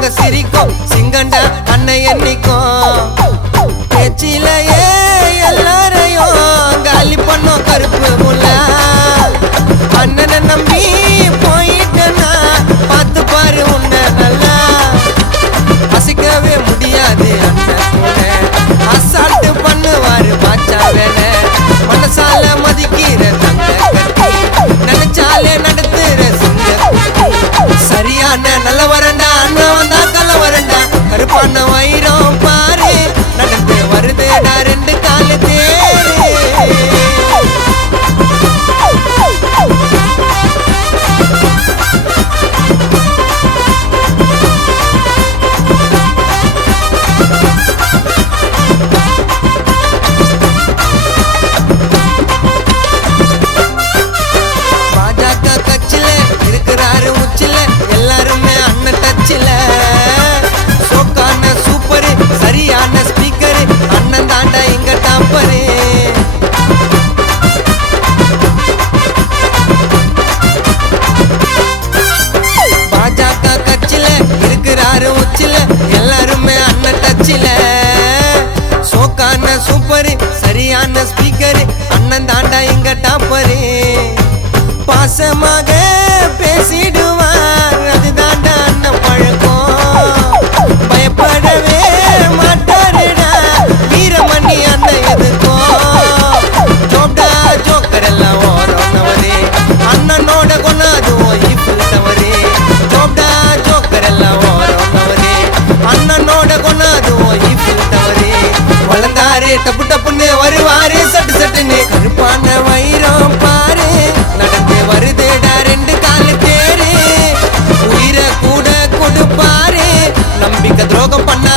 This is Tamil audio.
நாங்க சிரிக்கும் சிங்கண்டா அண்ணன் எண்ணிக்கும் பேச்சிலேயே எல்லாரையும் காலி பண்ணோம் கருப்பு முல்ல அண்ணனை நம்பி போயிட்டேன்னா பார்த்து பாரு உன்னை நல்லா அசைக்கவே முடியாது அண்ணன் கூட அசால்ட்டு பண்ணுவாரு பாச்சா வேலை மனசால மதிக்கிற தங்க கட்டி நினைச்சாலே நடத்துற சிங்க சரியான நல்ல வரண்டா அண்ணன் வந்தா கல வரண்டா கருப்பான வைரம் பாரு நடந்து வருதுடா ரெண்டு காலு தேரு எல்லாருமே அண்ணன் டச்சில சோக்கான சூப்பரு சரியான ஸ்பீக்கரு அண்ணன் தாண்டா இங்க டாப்பரு பாஜக கட்சியில இருக்கிறாரு உச்சில எல்லாருமே அண்ணன் டச்சில சோக்கான சூப்பரு சரியான ஸ்பீக்கரு அண்ணன் தாண்டா இங்க டாப்பரு பாசமாக பேசிடுவார் அதுதாண்டா அண்ணன் பழக்கம் பயப்படவே மாட்டாருடா வீரமணி அண்ணன் எதுக்கும் ஜோப்டா ஜோக்கர் எல்லாம் ஓரவரே அண்ணனோட கொண்டாதுவோம் இப்படி தவறே ஜோப்டா ஜோக்கர் எல்லாம் ஓரவரே அண்ணனோட கொண்டாதுவோம் இப்படி தவறே வளர்ந்தாரு டப்பு டப்புன்னு வருவாரு சட்டு சட்டுன்னு கருப்பான வைரம் பாரு நடந்து வருதுடா ரெண்டு காலு தேரு உயிரை கூட கொடுப்பாரு நம்பிக்கை துரோகம் பண்ணா